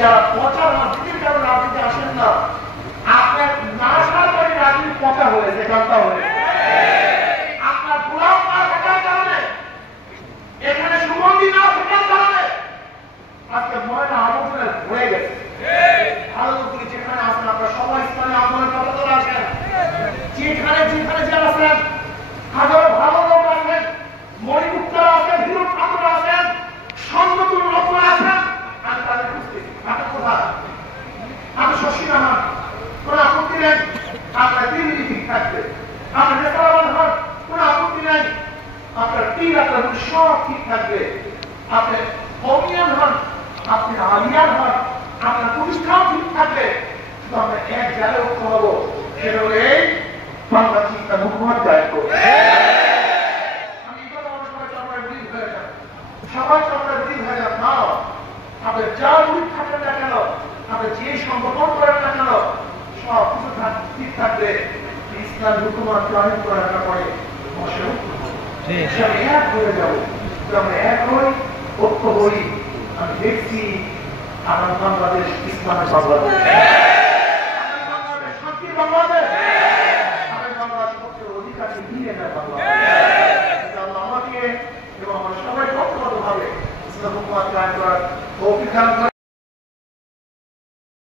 যারা পচা রাজনীতির কারণে রাজনীতি আসেন না, আপনার না সরকারি রাজনীতি পচা হয়েছে, কান্তা হয়েছে। আপনার গোলাম না থাকার কারণে, এখানে সুগন্ধি না থাকার কারণে আজকে ময়না আবর্জনে ভরে গেছে। ভালো করে যেখানে আসেন আপনারা সবাই স্থানে আন্দোলন করতে আসেন, যেখানে যেখানে যে আছেন, হাজারো ভালো লোক আছেন, মণিমুক্তারা আছেন, হিরোকান্তরা আছেন, সন্ন্যতুল লোকরা আছেন, আমি তাদের খুঁজতে আপনার কোথায় আপনি শশীনা হন, কোনো আপত্তি নেই, আপনার দিল্লি ঠিক থাকবে, আপনার নেতাবান হন, কোনো আপত্তি নেই, আপনার টিম আপনার সব ঠিক থাকবে, আপনি কমিয়ান হন, আপনি আলিয়ান হন, আপনার প্রতিষ্ঠান ঠিক থাকবে। শুধু আমরা এক জায়গায় ঐক্য হবো, সেটা হলো এই বাংলা চিন্তা মুখ্যমন্ত্রী দায়িত্ব। আমি কথা মনে করে চন্দ্রের বিলীন হয়ে যান, সবাই চন্দ্রের বিলীন হয়ে যান না। আপনি যা রূপ থাকেন না কেন, আপনি যে সংগঠন করেন না কেন, সব কিছু ঠিক থাকবে। ইসলাম মুখ্যমন্ত্রী অনেক করার পরে এক হয়ে যাবো, আমরা এক হই, ঐক্য হই। আমি দেখছি আমার বাংলাদেশ ইসলামের বাংলাদেশ, বাংলাদেশ শান্তির বাংলাদেশ, আমি বাংলাদেশ পক্ষের অধিকারী নিয়ে নেয় বাংলাদেশ। আমাকে এবং আমার সবাই ব্যক্তিগতভাবে ইসলাম হুকুমত কায়েম করার তৌফিক দান করেন।